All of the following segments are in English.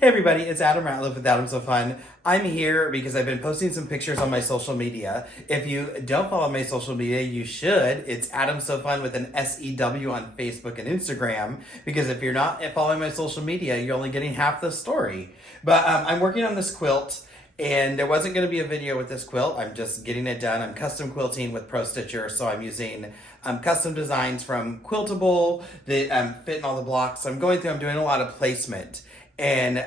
Hey everybody, it's Adam Ratliff with Adam So Fun. I'm here because I've been posting some pictures on my social media. If you don't follow my social media, you should. It's Adam So Fun with an SEW on Facebook and Instagram. Because if you're not following my social media, you're only getting half the story. But I'm working on this quilt. And there wasn't going to be a video with this quilt. I'm just getting it done. I'm custom quilting with Pro Stitcher, so I'm using custom designs from Quiltable that fit in all the blocks. So I'm doing a lot of placement. And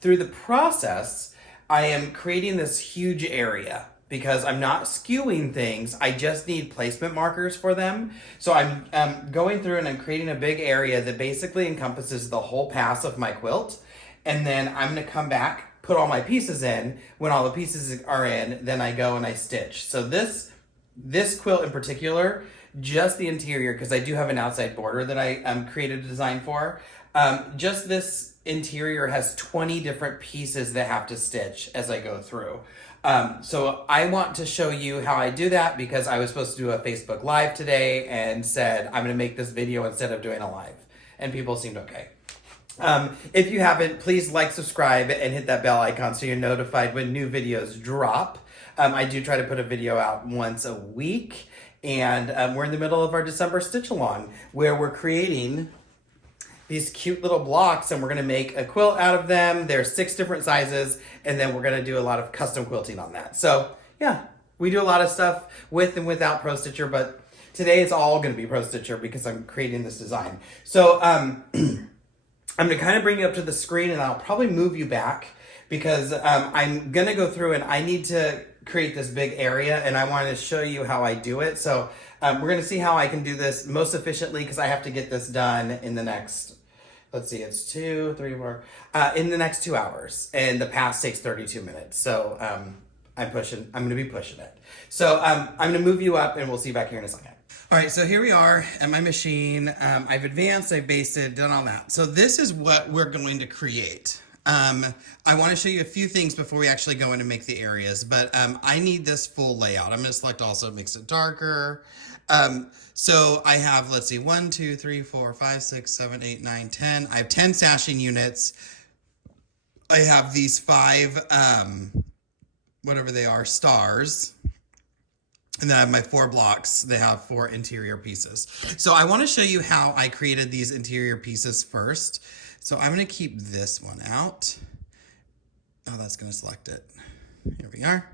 through the process, I am creating this huge area because I'm not skewing things. I just need placement markers for them. So I'm going through and I'm creating a big area that basically encompasses the whole pass of my quilt. And then I'm going to come back, put all my pieces in. When all the pieces are in, then I go and I stitch. So this quilt in particular, just the interior, because I do have an outside border that I created a design for. Just this interior has 20 different pieces that have to stitch as I go through. So I want to show you how I do that because I was supposed to do a Facebook Live today and said I'm going to make this video instead of doing a live. And people seemed okay. If you haven't, please like, subscribe, and hit that bell icon so you're notified when new videos drop. I do try to put a video out once a week, and we're in the middle of our December stitch along where we're creating these cute little blocks and we're going to make a quilt out of them. There's 6 different sizes, and then we're going to do a lot of custom quilting on that. So yeah, we do a lot of stuff with and without Pro Stitcher, but today it's all going to be Pro Stitcher because I'm creating this design. So I'm going to kind of bring you up to the screen and I'll probably move you back because I'm going to go through and I need to create this big area and I want to show you how I do it. So we're going to see how I can do this most efficiently because I have to get this done in the next, let's see, it's 2, 3, 4, in the next 2 hours. And the pass takes 32 minutes. So I'm going to be pushing it. So I'm going to move you up and we'll see you back here in a second. All right, so here we are at my machine. I've advanced, I've basted, done all that. So this is what we're going to create. I want to show you a few things before we actually go in and make the areas, but I need this full layout. I'm going to select also, makes it darker. So I have, let's see, 1, 2, 3, 4, 5, 6, 7, 8, 9, 10. I have 10 sashing units. I have these 5, whatever they are, stars. And then I have my 4 blocks. They have 4 interior pieces. So I want to show you how I created these interior pieces first. So I'm going to keep this one out. Oh, that's going to select it. Here we are.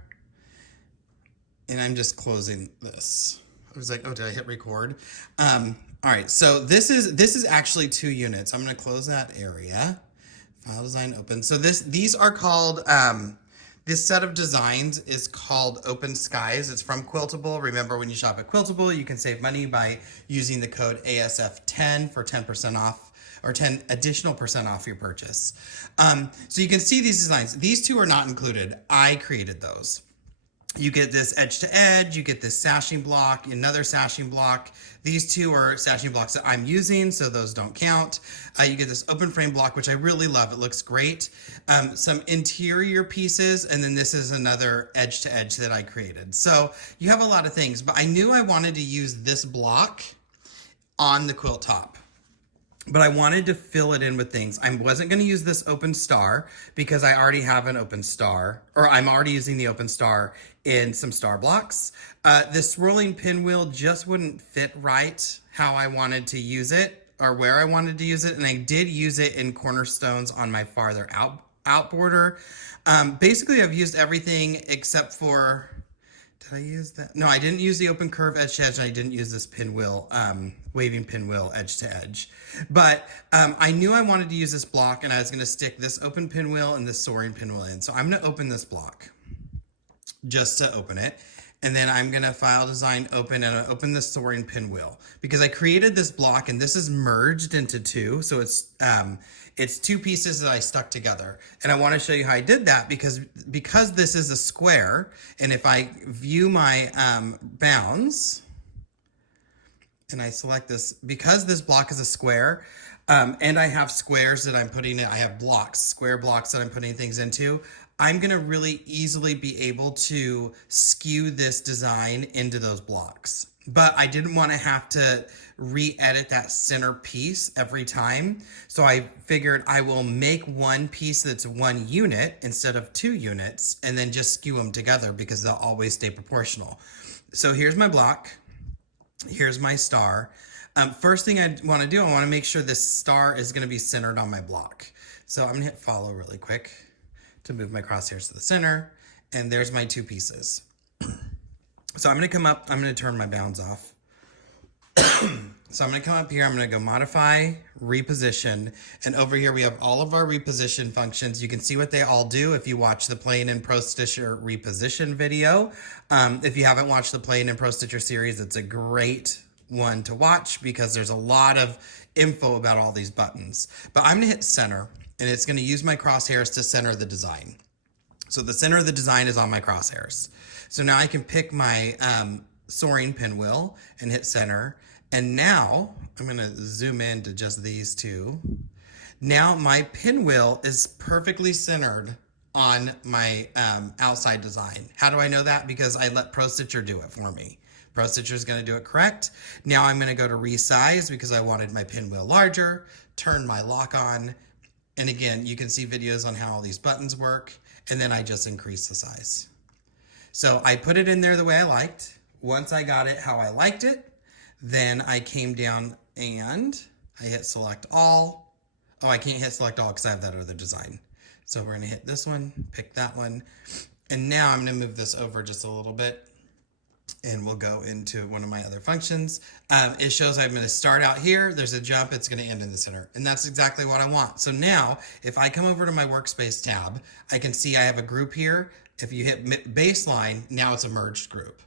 And I'm just closing this. I was like, oh, did I hit record? All right, so this is actually 2 units. I'm going to close that area. File design open. So these are called... This set of designs is called Open Skies. It's from Quiltable. Remember, when you shop at Quiltable, you can save money by using the code ASF10 for 10% off or 10 additional percent off your purchase. So you can see these designs. These 2 are not included. I created those. You get this edge to edge, you get this sashing block, another sashing block. These 2 are sashing blocks that I'm using, so those don't count. You get this open frame block, which I really love. It looks great. Some interior pieces, and then this is another edge to edge that I created. So you have a lot of things, but I knew I wanted to use this block on the quilt top. But I wanted to fill it in with things. I wasn't going to use this open star because I already have an open star, or I'm already using the open star in some star blocks. This swirling pinwheel just wouldn't fit right how I wanted to use it or where I wanted to use it. And I did use it in cornerstones on my farther out border. Basically, I've used everything except for... Did I use that? No, I didn't use the open curve edge to edge, and I didn't use this pinwheel, waving pinwheel edge to edge. But I knew I wanted to use this block, and I was going to stick this open pinwheel and this soaring pinwheel in. So I'm going to open this block just to open it. And then I'm going to file design open and open the soaring pinwheel because I created this block and this is merged into 2. So it's 2 pieces that I stuck together. And I want to show you how I did that because this is a square. And if I view my bounds and I select this, because this block is a square, and I have squares that I'm putting in, I have blocks, square blocks that I'm putting things into, I'm going to really easily be able to skew this design into those blocks. but I didn't want to have to re-edit that center piece every time. So I figured I will make one piece that's one unit instead of 2 units and then just skew them together because they'll always stay proportional. So here's my block. Here's my star. First thing I want to do, I want to make sure this star is going to be centered on my block. So I'm going to hit follow really quick to move my crosshairs to the center. And there's my 2 pieces. So I'm going to come up, I'm going to turn my bounds off. So I'm going to come up here, I'm going to go modify, reposition, and over here we have all of our reposition functions. You can see what they all do if you watch the Plane and Pro Stitcher reposition video. If you haven't watched the Plane and Pro Stitcher series, it's a great one to watch because there's a lot of info about all these buttons. But I'm going to hit center, and it's going to use my crosshairs to center the design. So the center of the design is on my crosshairs. So now I can pick my soaring pinwheel and hit center. And now I'm going to zoom in to just these 2. Now my pinwheel is perfectly centered on my outside design. How do I know that? Because I let Pro Stitcher do it for me. Pro Stitcher is going to do it correct. Now I'm going to go to resize because I wanted my pinwheel larger, turn my lock on. And again, you can see videos on how all these buttons work. And then I just increase the size. So I put it in there the way I liked. Once I got it how I liked it, then I came down and I hit select all. Oh, I can't hit select all because I have that other design. So we're gonna hit this one, pick that one. And now I'm gonna move this over just a little bit and we'll go into one of my other functions. It shows I'm gonna start out here, there's a jump, it's gonna end in the center. And that's exactly what I want. So now, if I come over to my workspace tab, I can see I have a group here. If you hit baseline, now it's a merged group.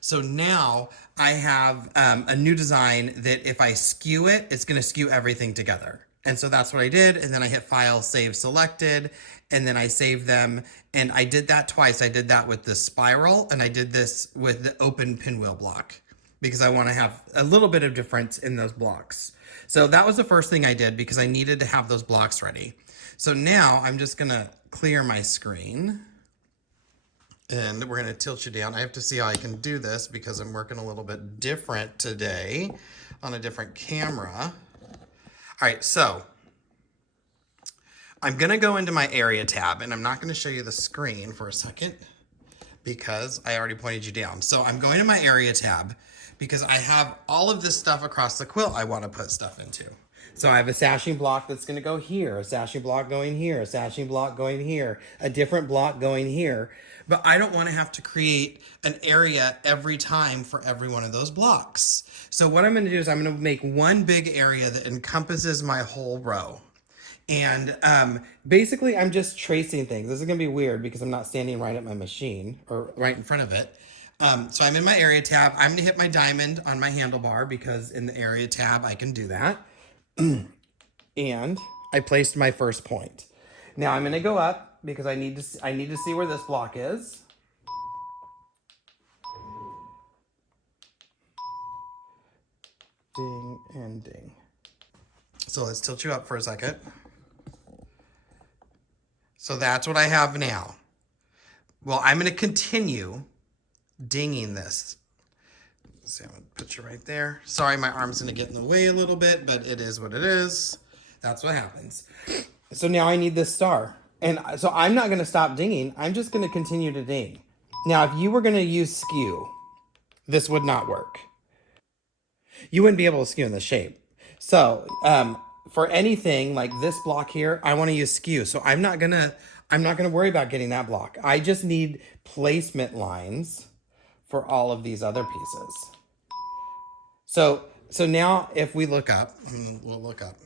So now I have a new design that if I skew it, it's gonna skew everything together. And so that's what I did. And then I hit file, save selected, and then I save them. And I did that twice. I did that with the spiral and I did this with the open pinwheel block because I wanna have a little bit of difference in those blocks. So that was the first thing I did because I needed to have those blocks ready. So now I'm just gonna clear my screen. And we're going to tilt you down. I have to see how I can do this because I'm working a little bit different today on a different camera. All right, so I'm going to go into my area tab and I'm not going to show you the screen for a second because I already pointed you down. So I'm going to my area tab because I have all of this stuff across the quilt I want to put stuff into. So I have a sashing block that's going to go here, a sashing block going here, a sashing block going here, a different block going here. But I don't want to have to create an area every time for every one of those blocks. So what I'm going to do is I'm going to make one big area that encompasses my whole row. And basically I'm just tracing things. This is going to be weird because I'm not standing right at my machine or right in front of it. So I'm in my area tab. I'm going to hit my diamond on my handlebar because in the area tab I can do that. And I placed my first point. Now I'm going to go up because I need to see where this block is. Ding and ding. So let's tilt you up for a second. So that's what I have now. Well, I'm going to continue dinging this. So I'm going to put you right there. Sorry, my arm's going to get in the way a little bit, but it is what it is. That's what happens. So now I need this star. And so I'm not going to stop dinging. I'm just going to continue to ding. Now, if you were going to use skew, this would not work. You wouldn't be able to skew in the shape. So for anything like this block here, I want to use skew. So I'm not going to worry about getting that block. I just need placement lines for all of these other pieces. So now if we look up, we'll look up.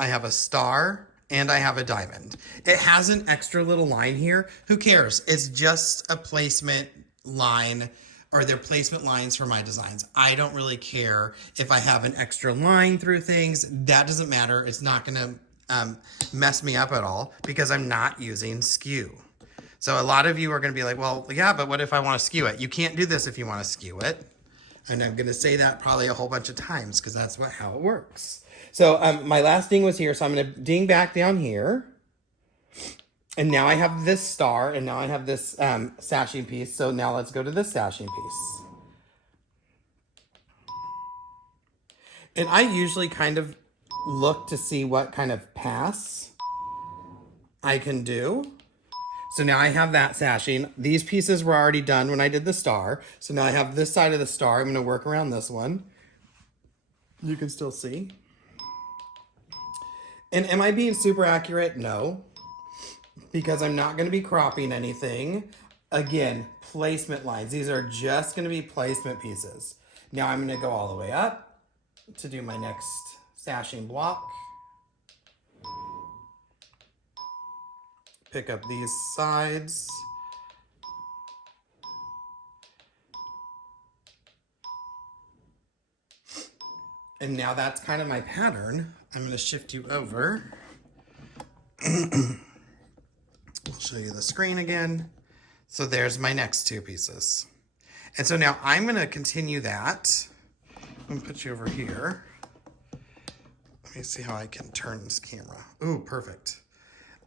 I have a star and I have a diamond. It has an extra little line here. Who cares? It's just a placement line, or they're placement lines for my designs. I don't really care if I have an extra line through things. That doesn't matter. It's not gonna mess me up at all because I'm not using skew. So a lot of you are gonna be like, well, yeah, but what if I wanna skew it? You can't do this if you wanna skew it. And I'm gonna say that probably a whole bunch of times because that's how it works. So my last ding was here, so I'm going to ding back down here. And now I have this star, and now I have this sashing piece. So now let's go to this sashing piece. And I usually kind of look to see what kind of pass I can do. So now I have that sashing. These pieces were already done when I did the star. So now I have this side of the star. I'm going to work around this one. You can still see. And am I being super accurate? No, because I'm not going to be cropping anything. Again, placement lines. These are just going to be placement pieces. Now I'm going to go all the way up to do my next sashing block. Pick up these sides. And now that's kind of my pattern. I'm going to shift you over. We'll show you the screen again. So there's my next two pieces. And so now I'm going to continue that. I'm going to put you over here. Let me see how I can turn this camera. Ooh, perfect.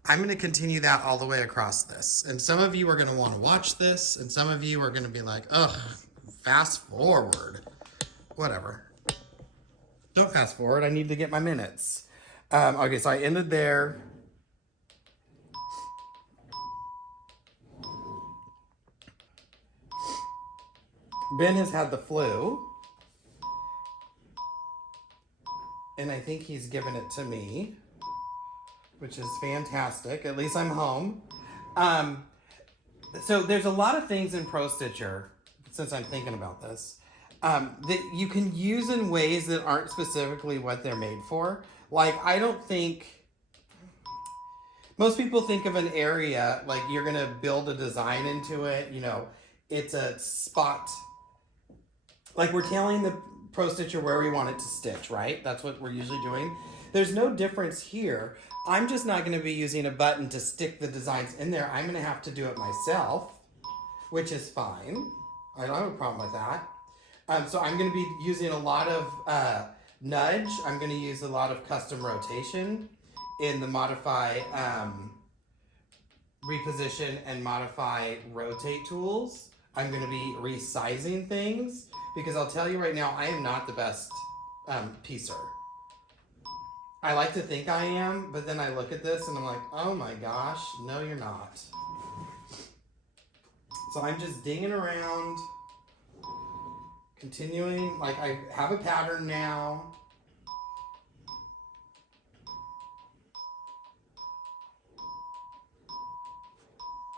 I'm going to continue that all the way across this. And some of you are going to want to watch this, and some of you are going to be like, ugh, fast forward. Whatever. Don't fast forward. I need to get my minutes. Okay, so I ended there. Ben has had the flu. And I think he's given it to me, which is fantastic. At least I'm home. So there's a lot of things in Pro Stitcher, since I'm thinking about this, that you can use in ways that aren't specifically what they're made for. Like, I don't think, most people think of an area, like you're going to build a design into it, you know, it's a spot. Like, we're telling the Pro Stitcher where we want it to stitch, right? That's what we're usually doing. There's no difference here. I'm just not going to be using a button to stick the designs in there. I'm going to have to do it myself, which is fine. I don't have a problem with that. So I'm going to be using a lot of nudge. I'm going to use a lot of custom rotation in the modify, reposition, and modify rotate tools. I'm going to be resizing things because I'll tell you right now, I am not the best piecer. I like to think I am, but then I look at this and I'm like, oh my gosh, no you're not. So I'm just dinging around, continuing, like I have a pattern now.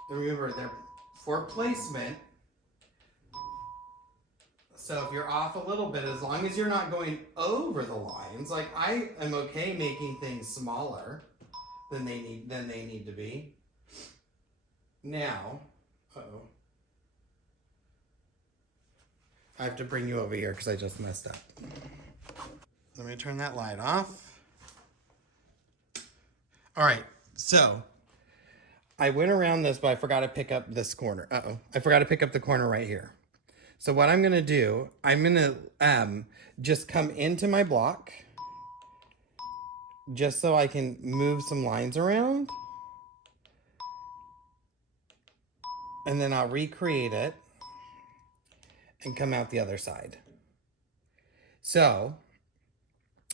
And remember, they're for placement. So if you're off a little bit, as long as you're not going over the lines, like I am okay making things smaller than they need to be. Now, I have to bring you over here because I just messed up. Let me turn that light off. All right, so I went around this, but I forgot to pick up this corner. I forgot to pick up the corner right here. So what I'm gonna do, I'm gonna just come into my block just so I can move some lines around. And then I'll recreate it and come out the other side. So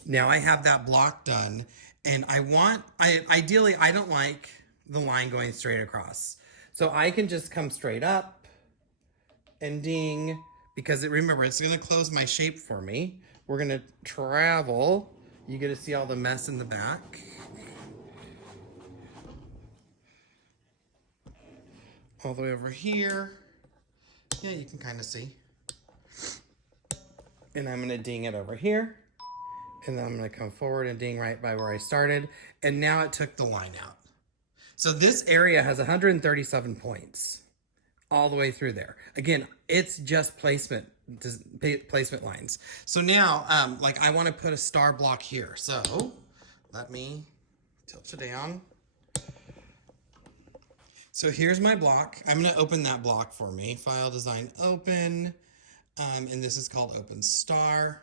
now I have that block done, and ideally I don't like the line going straight across. So I can just come straight up and ding, because remember, it's gonna close my shape for me. We're gonna travel. You get to see all the mess in the back. All the way over here. Yeah, you can kind of see. And I'm gonna ding it over here. And then I'm gonna come forward and ding right by where I started. And now it took the line out. So this area has 137 points all the way through there. Again, it's just placement lines. So now, like I want to put a star block here. So let me tilt it down. So here's my block. I'm going to open that block for me. File, design, open. And this is called open star.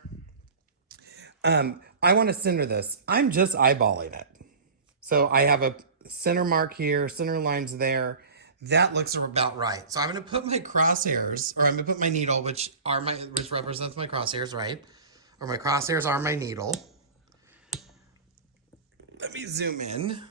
I want to center this. I'm just eyeballing it. So I have a center mark here, center lines there. That looks about right. So I'm going to put my crosshairs, or I'm going to put my needle, which represents my crosshairs, right? Or my crosshairs are my needle. Let me zoom in.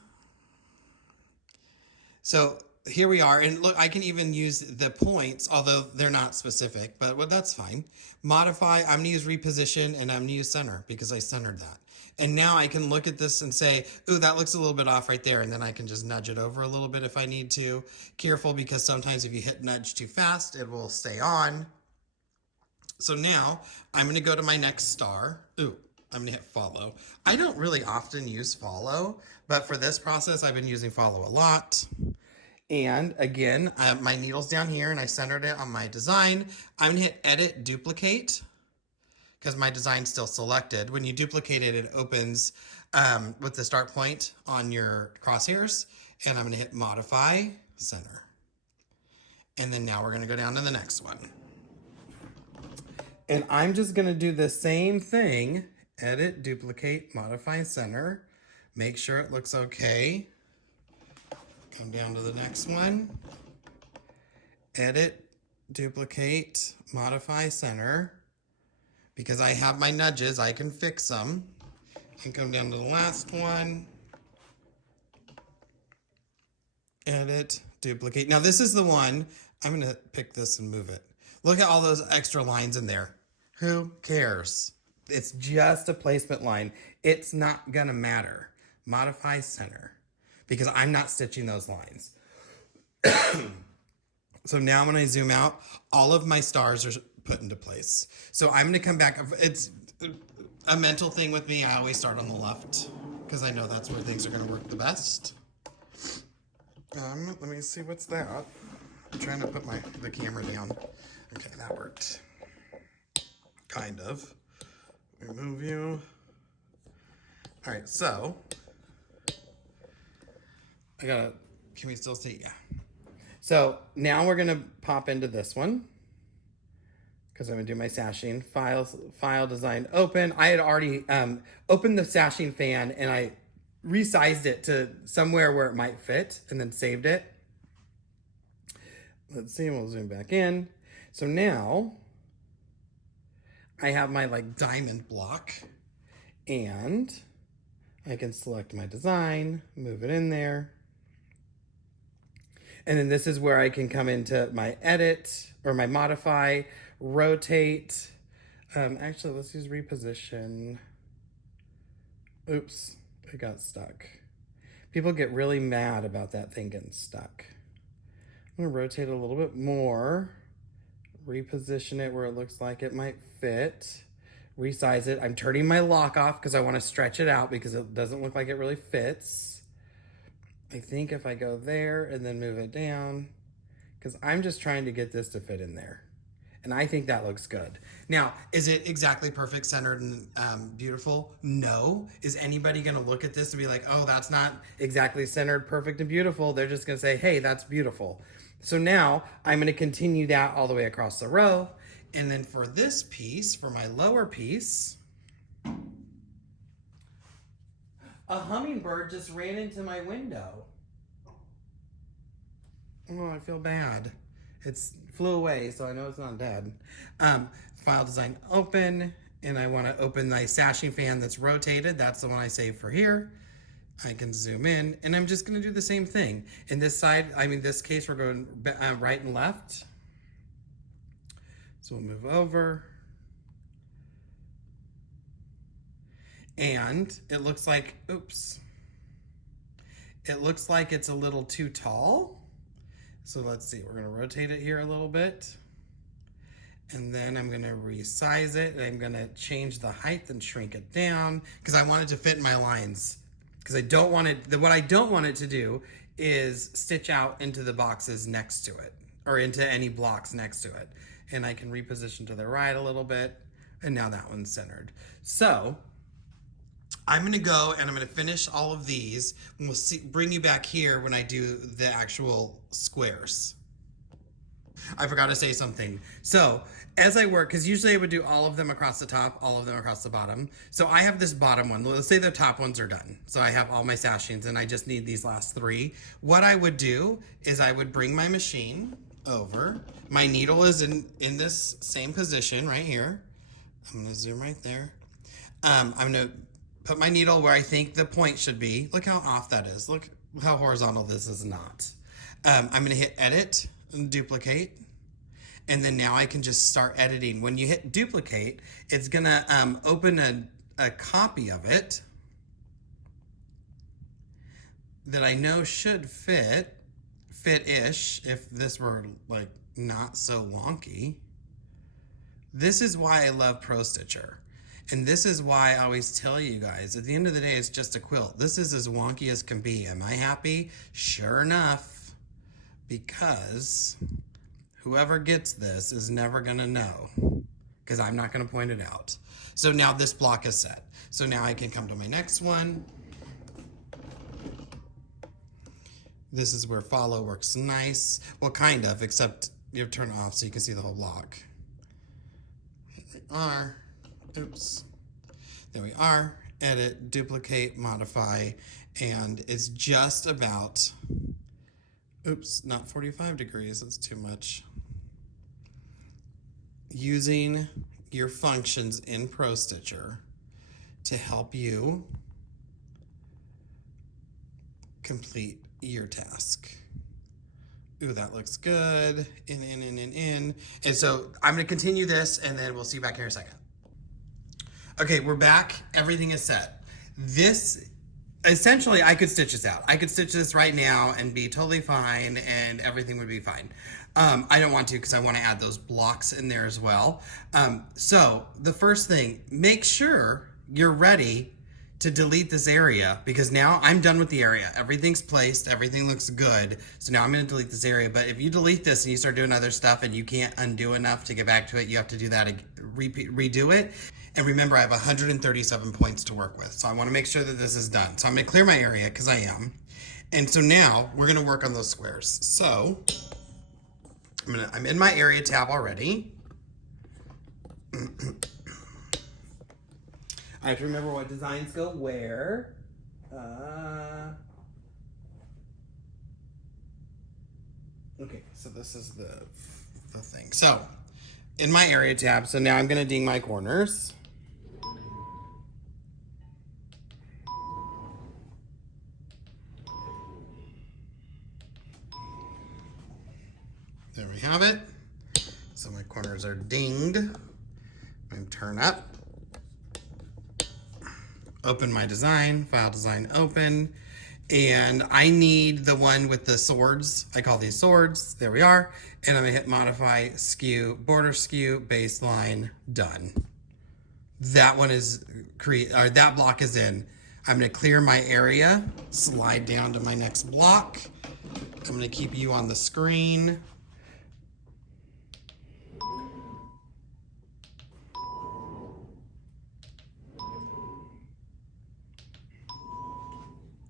So here we are, and look, I can even use the points, although they're not specific, but well, that's fine. Modify, I'm gonna use reposition, and I'm gonna use center because I centered that. And now I can look at this and say, ooh, that looks a little bit off right there, and then I can just nudge it over a little bit if I need to. Careful, because sometimes if you hit nudge too fast, it will stay on. So now I'm gonna go to my next star. Ooh, I'm gonna hit follow. I don't really often use follow, but for this process, I've been using follow a lot. And again, my needle's down here and I centered it on my design. I'm gonna hit edit duplicate because my design's still selected. When you duplicate it, it opens with the start point on your crosshairs. And I'm gonna hit modify, center. And then now we're gonna go down to the next one. And I'm just gonna do the same thing. Edit, duplicate, modify, center. Make sure it looks okay. Come down to the next one. Edit, duplicate, modify, center. Because I have my nudges, I can fix them. And come down to the last one. Edit, duplicate. Now this is the one, I'm gonna pick this and move it. Look at all those extra lines in there. Who cares? It's just a placement line. It's not gonna matter. Modify, center. Because I'm not stitching those lines. So now when I zoom out, all of my stars are put into place. So I'm gonna come back, it's a mental thing with me, I always start on the left because I know that's where things are gonna work the best. Let me see what's that. I'm trying to put the camera down. Okay, that worked. Kind of. Remove you. All right, so can we still see? Yeah. So now we're gonna pop into this one because I'm gonna do my sashing. File design open. I had already opened the sashing fan and I resized it to somewhere where it might fit and then saved it. Let's see, we'll zoom back in. So now I have my like diamond block and I can select my design, move it in there. And then this is where I can come into my edit or my modify, rotate. Actually, let's use reposition. Oops, it got stuck. People get really mad about that thing getting stuck. I'm gonna rotate a little bit more, reposition it where it looks like it might fit, resize it. I'm turning my lock off because I wanna stretch it out because it doesn't look like it really fits. I think if I go there and then move it down, because I'm just trying to get this to fit in there. And I think that looks good. Now, is it exactly perfect, centered, and beautiful? No. Is anybody gonna look at this and be like, oh, that's not exactly centered, perfect, and beautiful? They're just gonna say, hey, that's beautiful. So now I'm gonna continue that all the way across the row. And then for this piece, for my lower piece, a hummingbird just ran into my window. Oh, I feel bad. It flew away, so I know it's not dead. File design open, and I want to open my sashing fan that's rotated. That's the one I saved for here. I can zoom in, and I'm just going to do the same thing. In this side, this case, we're going right and left. So we'll move over. And it looks like, oops. It looks like it's a little too tall. So let's see, we're gonna rotate it here a little bit. And then I'm gonna resize it. And I'm gonna change the height and shrink it down because I want it to fit in my lines. Because I don't want it, what I don't want it to do is stitch out into the boxes next to it or into any blocks next to it. And I can reposition to the right a little bit. And now that one's centered. So I'm gonna go and I'm gonna finish all of these and we'll bring you back here when I do the actual squares. I forgot to say something. So as I work, because usually I would do all of them across the top, all of them across the bottom. So I have this bottom one. Let's say the top ones are done. So I have all my sashings and I just need these last three. What I would do is I would bring my machine over. My needle is in this same position right here. I'm going to zoom right there. I'm going to put my needle where I think the point should be. Look how off that is. Look how horizontal this is not. I'm going to hit edit and duplicate. And then now I can just start editing. When you hit duplicate, it's gonna open a copy of it that I know should fit-ish if this were like not so wonky. This is why I love Pro Stitcher. And this is why I always tell you guys, at the end of the day, it's just a quilt. This is as wonky as can be. Am I happy? Sure enough, because whoever gets this is never gonna know, because I'm not gonna point it out. So now this block is set. So now I can come to my next one. This is where follow works nice. Well, kind of, except you have to turn it off so you can see the whole block. Here we are. Oops. There we are. Edit, duplicate, modify, and it's just about, oops, not 45 degrees, that's too much. Using your functions in Pro Stitcher to help you complete your task. Ooh, that looks good. In. And so I'm gonna continue this and then we'll see you back here in a second. Okay, we're back. Everything is set. This, essentially, I could stitch this out. I could stitch this right now and be totally fine and everything would be fine. I don't want to because I want to add those blocks in there as well. So the first thing, make sure you're ready to delete this area, because now I'm done with the area. Everything's placed, everything looks good. So now I'm gonna delete this area, but if you delete this and you start doing other stuff and you can't undo enough to get back to it, you have to do that, redo it. And remember, I have 137 points to work with. So I wanna make sure that this is done. So I'm gonna clear my area, because I am. And so now we're gonna work on those squares. So I'm in my area tab already. I have to remember what designs go where. Okay, so this is the thing. So, in my area tab, so now I'm gonna ding my corners. There we have it. So my corners are dinged. I'm turn up. Open my design, file design open, and I need the one with the swords. I call these swords. There we are. And I'm gonna hit modify, skew, border skew, baseline, done. That one is that block is in. I'm gonna clear my area, slide down to my next block. I'm gonna keep you on the screen.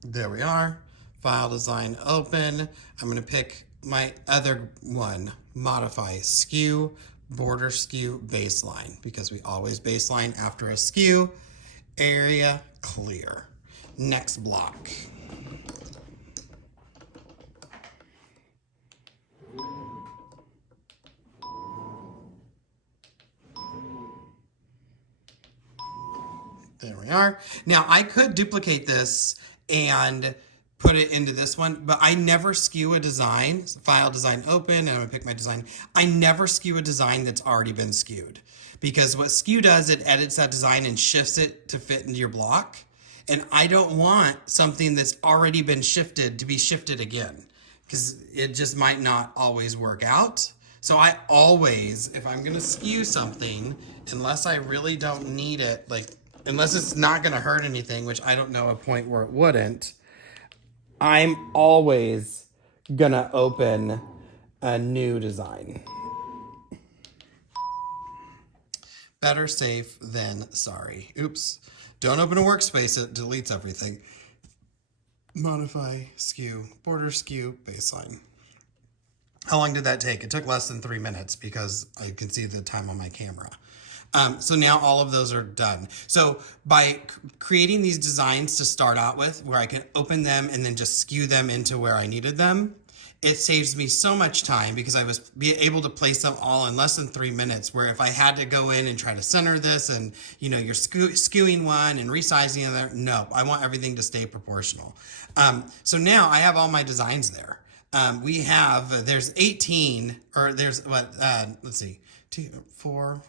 There we are. File design open. I'm going to pick my other one, modify, skew, border skew, baseline, because we always baseline after a skew. Area clear. Next block. There we are. Now I could duplicate this and put it into this one, but I never skew a design. File design open, and I'm gonna pick my design. I never skew a design that's already been skewed, because what skew does, it edits that design and shifts it to fit into your block. And I don't want something that's already been shifted to be shifted again, because it just might not always work out. So I always, if I'm gonna skew something, unless I really don't need it, like, unless it's not gonna hurt anything, which I don't know a point where it wouldn't, I'm always gonna open a new design. Better safe than sorry. Oops. Don't open a workspace, it deletes everything. Modify, skew, border skew, baseline. How long did that take? It took less than 3 minutes because I can see the time on my camera. So now all of those are done. So by creating these designs to start out with, where I can open them and then just skew them into where I needed them, it saves me so much time because I was able to place them all in less than 3 minutes, where if I had to go in and try to center this and, you know, you're skewing one and resizing the other, no, I want everything to stay proportional. So now I have all my designs there. We have, there's 18, or there's what, let's see, 2, 4,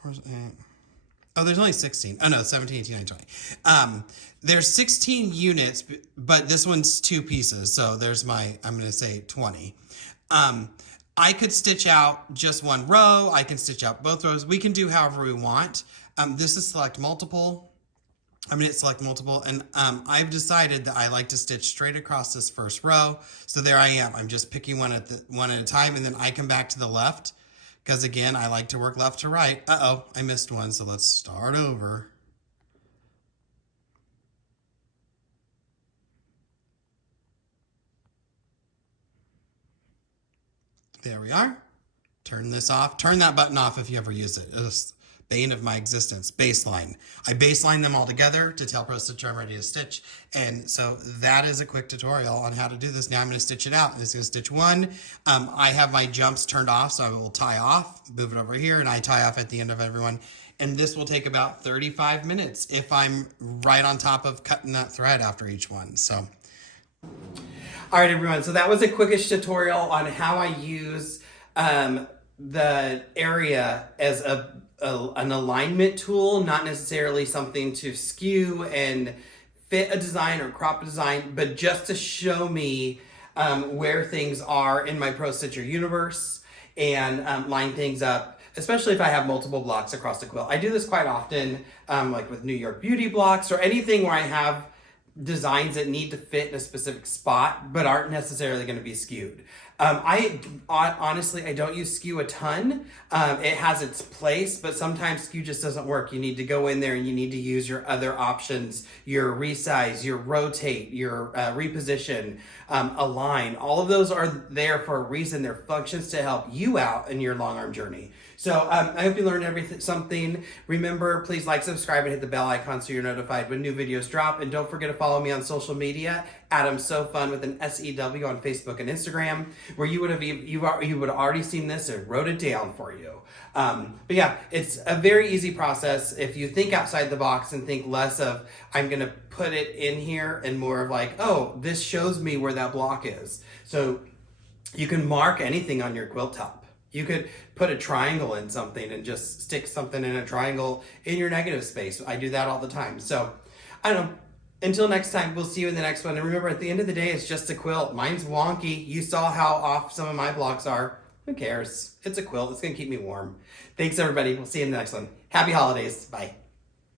oh, there's only 16. Oh no, 17, 18, 19, 20. There's 16 units, but this one's 2 pieces. So there's my, I'm going to say 20. I could stitch out just one row. I can stitch out both rows. We can do however we want. This is select multiple. I'm going to select multiple, and I've decided that I like to stitch straight across this first row. So there I am. I'm just picking one at a time, and then I come back to the left. Because again, I like to work left to right. Uh-oh, I missed one, so let's start over. There we are. Turn this off. Turn that button off if you ever use it. It's bane of my existence. Baseline. I baseline them all together to tell Pro Stitcher I'm ready to stitch. And so that is a quick tutorial on how to do this. Now I'm going to stitch it out. It's going to stitch one. I have my jumps turned off, so I will tie off, move it over here, and I tie off at the end of everyone. And this will take about 35 minutes if I'm right on top of cutting that thread after each one. So, all right, everyone. So that was a quickish tutorial on how I use the area as an alignment tool, not necessarily something to skew and fit a design or crop a design, but just to show me where things are in my Pro Stitcher universe and line things up, especially if I have multiple blocks across the quilt. I do this quite often, like with New York Beauty blocks or anything where I have designs that need to fit in a specific spot but aren't necessarily going to be skewed. Honestly, I don't use skew a ton. It has its place, but sometimes skew just doesn't work. You need to go in there and you need to use your other options, your resize, your rotate, your reposition, align. All of those are there for a reason. They're functions to help you out in your long arm journey. So I hope you learned something. Remember, please like, subscribe, and hit the bell icon so you're notified when new videos drop. And don't forget to follow me on social media, Adam So Fun with an SEW on Facebook and Instagram, where you would have already seen this and wrote it down for you. But yeah, it's a very easy process if you think outside the box and think less of I'm gonna put it in here and more of like, oh, this shows me where that block is. So you can mark anything on your quilt top. You could put a triangle in something and just stick something in a triangle in your negative space. I do that all the time. So I don't know. Until next time, we'll see you in the next one. And remember, at the end of the day, it's just a quilt. Mine's wonky. You saw how off some of my blocks are. Who cares? It's a quilt. It's going to keep me warm. Thanks, everybody. We'll see you in the next one. Happy holidays. Bye.